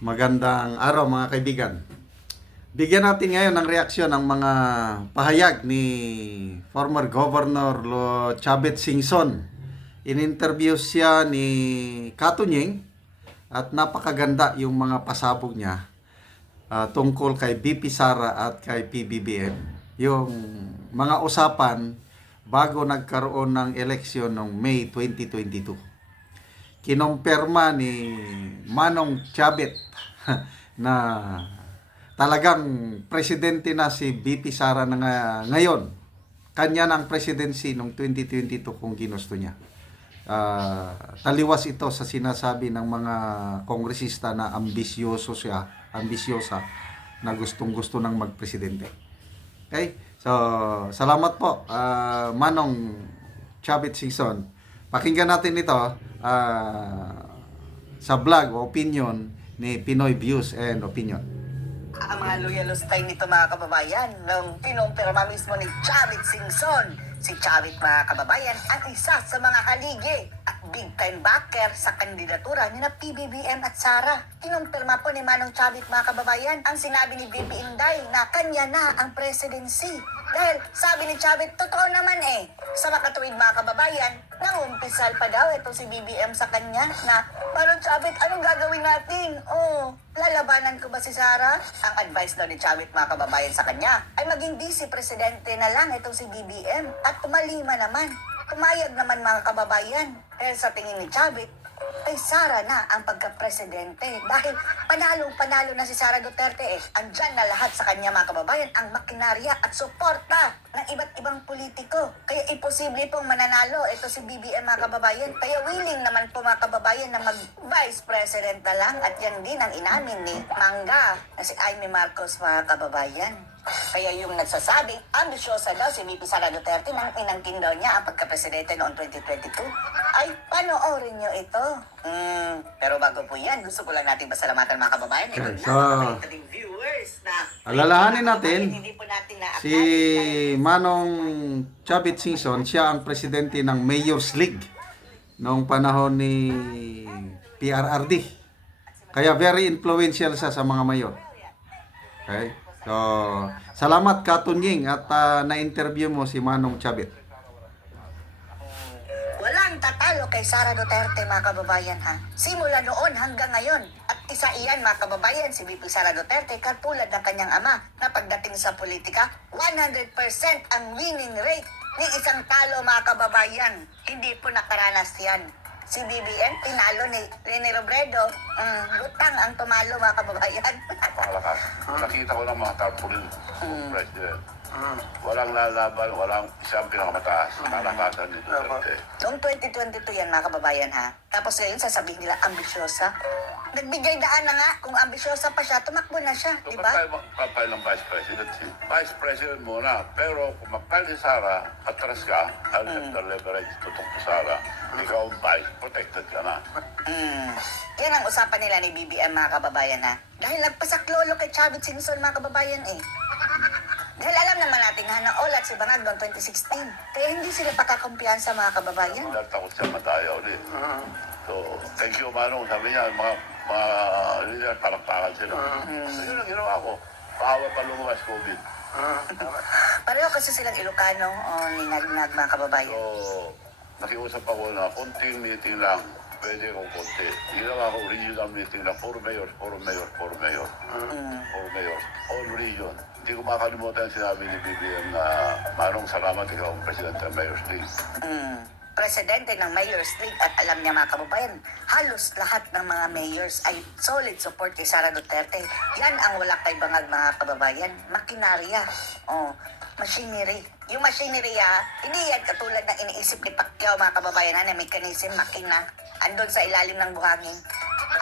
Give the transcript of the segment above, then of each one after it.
Magandang araw mga kaibigan. Bigyan natin ngayon ng reaksyon ng mga pahayag ni former Governor Chavit Singson. In-interview siya ni Katunying at napakaganda yung mga pasabog niya tungkol kay BP Sara at kay PBBM. Yung mga usapan bago nagkaroon ng eleksyon noong May 2022. Kinumpirma ni Manong Chavit na talagang presidente na si BP Sara na ngayon. Kanya na ang presidency noong 2022 kung ginusto niya. Taliwas ito sa sinasabi ng mga kongresista na ambisyosa na gustong-gusto ng magpresidente. Okay? So, salamat po, Manong Chavit Singson. Pakinggan natin ito sa vlog o opinion ni Pinoy Views and Opinion. Ang mga loyalistay nito mga kababayan, nung kinumpirma mismo ni Chavit Singson, si Chavit mga kababayan ang isa sa mga haligi at big time backer sa kandidatura ni na PBBM at Sara. Kinumpirma po ni Manong Chavit mga kababayan ang sinabi ni BP Inday na kanya na ang presidency. Dahil sabi ni Chavit, totoo naman sa makatuwid mga kababayan, nangumpisal pa daw itong si BBM sa kanya na, Manong Chavit, anong gagawin natin? Lalabanan ko ba si Sara? Ang advice daw ni Chavit mga kababayan sa kanya ay maging vice presidente na lang itong si BBM at tumalima naman. Pumayag naman mga kababayan. Dahil sa tingin ni Chavit, ay Sara na ang pagka-presidente. Dahil panalong-panalo na si Sara Duterte Andyan na lahat sa kanya mga kababayan ang makinarya at suporta ng iba't ibang politiko. Kaya imposible pong mananalo ito si BBM mga kababayan. Kaya willing naman po mga kababayan na mag-vice president na lang. At yan din ang inamin ni Mangga na si Amy Marcos mga kababayan. Kaya yung nagsasabing ambisyosa daw si VP Sara Duterte nang inangkin daw niya ang pagka-presidente noong 2022 ay panoorin nyo ito. Pero bago po yan, gusto ko lang natin pasalamatan mga kababayan. Okay, so alalahanin natin si Manong Chavit Singson, siya ang presidente ng Mayor's League noong panahon ni PRRD. Kaya very influential siya sa mga mayor. Okay? So, salamat Katunying at na-interview mo si Manong Chavit. Walang tatalo kay Sara Duterte mga kababayan Simula noon hanggang ngayon. At isa iyan mga kababayan, si VP Sara Duterte katulad ng kanyang ama na pagdating sa politika, 100% ang winning rate ng isang talo mga kababayan. Hindi po nakaranas yan. Si BBM, tinalo ni Rene Robredo. Lutang ang tumalo mga kababayan. Napakalakas. Nakita ko ng mga tarpaulin president. Walang lalaban, walang isang pinakamataas. Kalakasan ni Duterte. Noong 2022 yan mga kababayan Tapos ngayon sasabihin nila ambisyosa. Nagbigay daan na nga, kung ambisyosa pa siya, tumakbo na siya, So, di ba? kapay ng vice president. Vice president muna. Pero kung magpahal si Sara, atras ka, under leverage, tutok si Sara, ikaw ang vice, protected ka na. Yan ang usapan nila ni BBM mga kababayan Dahil nagpasaklolo kay Chavit Singson mga kababayan Dahil alam naman natin na Olat si Bangag noong 2016. Kaya hindi sila pakakumpiyansa mga kababayan. Dahil takot siya mataya ulit. So, thank you, Manong. Sabi niya, mga leader, palakpakan sila. So, yun ang ginawa ko. Pahawa pa lumabas COVID. Pareho kasi silang Ilocano o ninag-nag mga kababayan. So, nakiusap ako na konting meeting lang. Pwede kong konti. Hindi lang ako regional meeting lang. Puro mayor. Puro mayor. All region. Hindi ko makalimutan sinabi ni BBM na Manong, salamat ikaw ang presidente ng Mayor's League. Presidente ng Mayor's League at alam niya mga kababayan, halos lahat ng mga mayors ay solid support kay Sara Duterte. Yan ang wala kay Bangag mga kababayan. Makinarya. Machinery. Yung machinery hindi yan katulad ng iniisip ni Pacquiao mga kababayan na mechanism, makina, andun sa ilalim ng buhangin.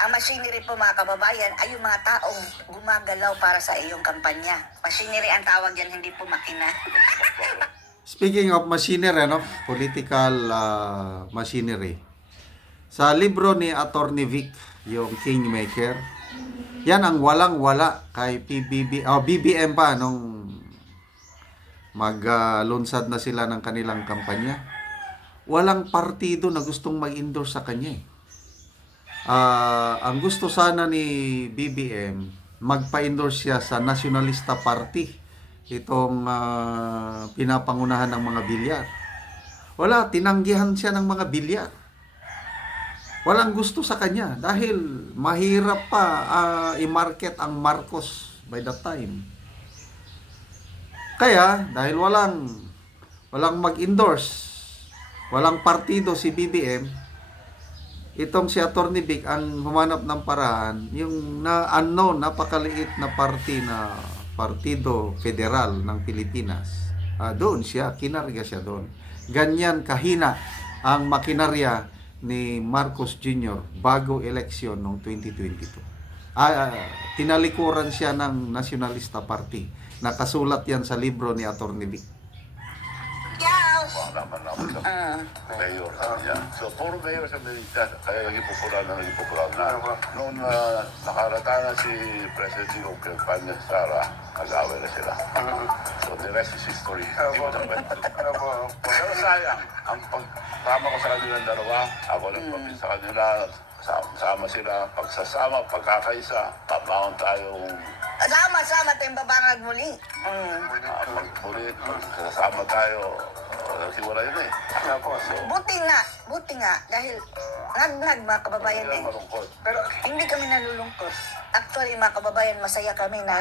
Ang machinery po mga kababayan ay yung mga taong gumagalaw para sa iyong kampanya. Machinery ang tawag yan, hindi po makina. Speaking of machinery, political machinery. Sa libro ni Attorney Vic, yung Kingmaker, yan ang walang-wala kay BBM pa nung maglunsad na sila ng kanilang kampanya. Walang partido na gustong mag-endorse sa kanya Ang gusto sana ni BBM, magpa-endorse siya sa Nacionalista Party, itong pinapangunahan ng mga bilyar. Wala, tinanggihan siya ng mga bilyar. Walang gusto sa kanya dahil mahirap pa i-market ang Marcos by that time. Kaya, dahil walang mag-endorse, walang partido si BBM, itong si Atty. Vic ang humanap ng paraan, yung unknown, napakaliit na party na Partido Federal ng Pilipinas. Doon siya, kinarga siya doon. Ganyan kahina ang makinarya ni Marcos Jr. bago eleksyon noong 2022. Tinalikuran siya ng Nacionalista Party. Nakasulat yan sa libro ni Atty. Vic. Naman sa mayor. Yan. So, puro mayor sa Militas, kaya naging popular na. Noon nakarata na si President Digong kay Panya Sara, nag-away na sila. So, the rest is history. Hindi mo na kwento. Pero sayang, ang pagtama ko sa kanilang dalawa, ako nagpapit sa kanila, sama sila, pagsasama, pagkakaisa, pabangon tayong Sama-sama tayong babangag muli. pagpulit, pagsasama tayo, nagsiwala yun eh. So, Buti nga, dahil nag mga kababayan eh. malungkot. Pero hindi kami nalulungkot. Actually, mga kababayan, masaya kami na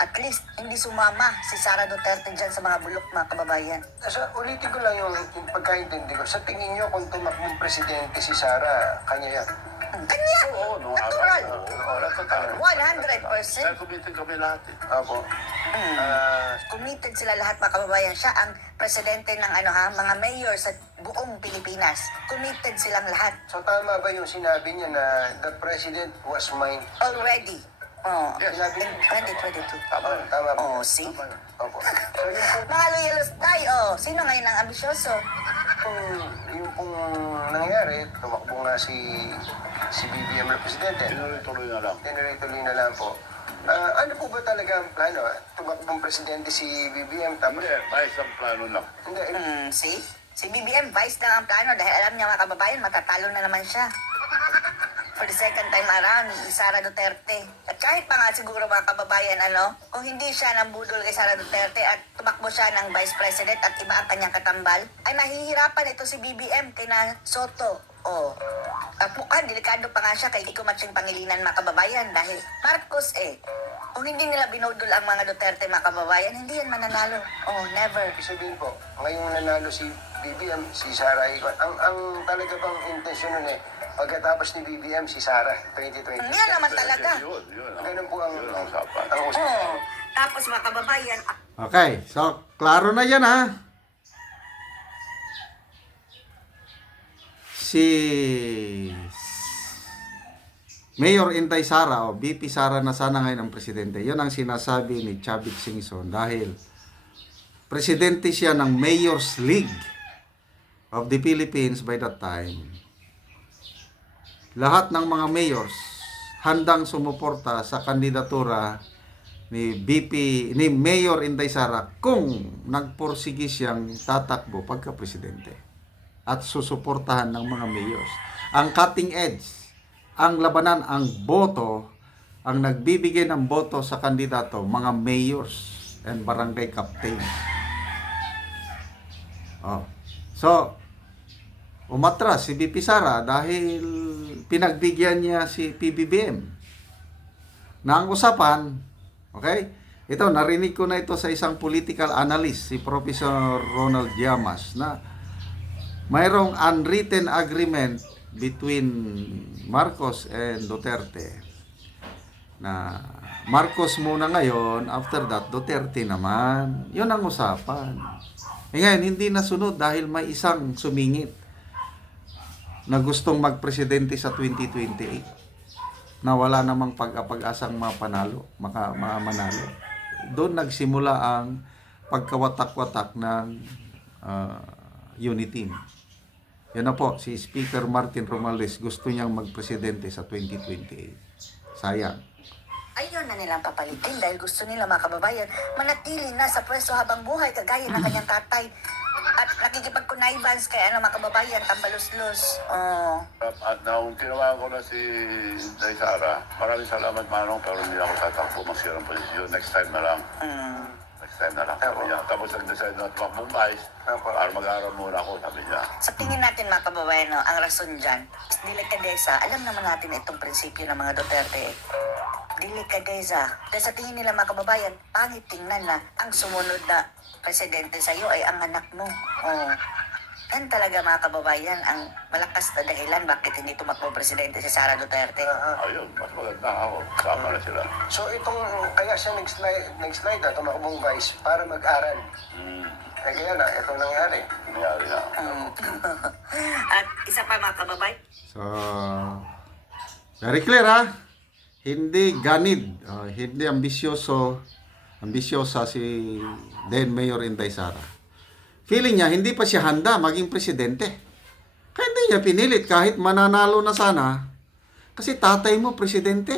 at least hindi sumama si Sara Duterte dyan sa mga bulok, mga kababayan. So, ulitin ko lang yung pagkaintindi ko. Sa tingin nyo, kung tumakbong presidente si Sara, kanya yan? Kanya! Oo, nung Natural! araw. Oo, natural. 100%. Kaya kumitin kami lahat eh. Apo. Committed sila lahat, mga kababayan. Siya ang presidente ng mga mayor sa buong Pilipinas. Committed silang lahat. So, tama ba yung sinabi niya na the president was mine? Already. Oh, Yes. in 2022. Tama. Tama ba? Oh, see? Opo. So, yung Mga loyalos tayo, sino ngayon ang ambisyoso? pong nangyari, tumakbo nga si BBM na presidente. Tinuloy-tuloy na lang. Tinuloy-tuloy na lang po. Ano po ba talaga ang plano? Tumakbong presidente si BBM, tapos... Hindi, kahit ang plano lang. Hindi, See? Si BBM, vice na ang plano dahil alam niya, mga kababayan, matatalo na naman siya. For the second time around, ni Sara Duterte. At kahit pa nga siguro, mga kababayan, kung hindi siya nambudol kay Sara Duterte at tumakbo siya ng vice president at iba ang kanyang katambal, ay mahihirapan ito si BBM kay na Soto. Tapukan, delikado pa nga siya kay Kiko Matsing Pangilinan, mga kababayan, dahil Marcos kung hindi nila binudol ang mga Duterte, mga kababayan, hindi yan mananalo. Never. ibig sabihin po, ngayong nanalo si BBM, si Sara, ang talaga bang intensyon nun pagkatapos ni BBM, si Sara, 2020. Yan naman talaga. Yun. Ganun po ang... Yun ang usapan. Ang usapan. Tapos, mga kababayan, Okay, so klaro na yan ha. Si Mayor Inday Sara o VP Sara na sana ngayon ang presidente. Yun ang sinasabi ni Chavit Singson dahil presidente siya ng Mayor's League of the Philippines by that time. Lahat ng mga mayors handang sumuporta sa kandidatura ni Mayor Inday Sara kung nagporsige siyang tatakbo pagka presidente at susuportahan ng mga mayors. Ang cutting edge, ang labanan, ang boto, ang nagbibigay ng boto sa kandidato, mga mayors and barangay captains. So, umatras si VP Sara dahil pinagbigyan niya si PBBM. Na ang usapan, okay? Ito, narinig ko na ito sa isang political analyst, si Professor Ronald Llamas, na mayroong unwritten agreement between Marcos and Duterte. Na Marcos muna ngayon, after that, Duterte naman. Yun ang usapan. Ngayon, hindi nasunod dahil may isang sumingit na gustong magpresidente sa 2028 na wala namang pag-asang manalo. Doon nagsimula ang pagkawatak-watak ng unity. Yan na po, si Speaker Martin Romualdez gusto niyang magpresidente sa 2028. Sayang. ayaw na nilang papalitin dahil gusto nila, mga kababayan, manatili na sa pwesto habang buhay kagaya ng kanyang tatay. At nakikipag-connivance kay mga kababayan, tambalos-los. Oh. At nung tinawagan ko na si Inday Sara, maraming salamat Manong, pero hindi ako tatakbo magsira ng posisyon. Next time na lang. Next time na lang. Sabi niya. Tapos nag-decide na tumakbong vice para mag-aaral muna ako, sabi niya. Sa tingin natin mga kababayan, no, ang rason dyan, is delikadesa. Alam naman natin itong prinsipyo ng mga Duterte. Delikadesa. Dahil sa tingin nila mga kababayan, pangit tingnan na ang sumunod na presidente sa iyo ay ang anak mo. Oh. Yan talaga mga kababayan ang malakas na dahilan bakit hindi tumakbo presidente si Sara Duterte. Ayun, mas maganda ako. Sama na sila. So itong, kaya siya nag-slide na tumakbong vice para mag-aral. Eh kaya na, ito nangyari. Nangyari na. At isa pa mga kababayan, So, very clear ha. Hindi ganid, hindi ambisyosa si then Mayor Inday Sara. Feeling niya, hindi pa siya handa maging presidente. Kaya hindi niya pinilit kahit mananalo na sana. Kasi tatay mo presidente.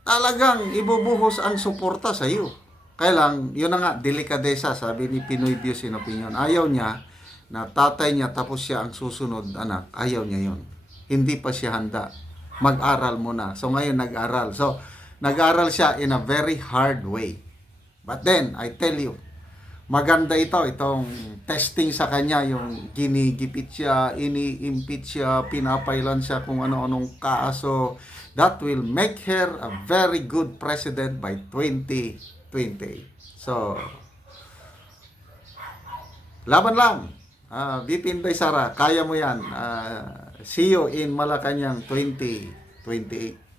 Talagang ibubuhos ang suporta sa iyo. Kaya lang, yun na nga, delikadesa, sabi ni Pinoy Views in Opinion. Ayaw niya na tatay niya tapos siya ang susunod anak. Ayaw niya yun. Hindi pa siya handa. Mag-aral muna. So ngayon nag-aral. So nag-aral siya in a very hard way. But then, I tell you, maganda itong testing sa kanya, yung ginigipit siya, ini-impeach siya, pinapailan siya kung ano-anong kaso. That will make her a very good president by 2028. So, laban lang. VP Inday Sara, kaya mo yan. See you in Malacanang 2028.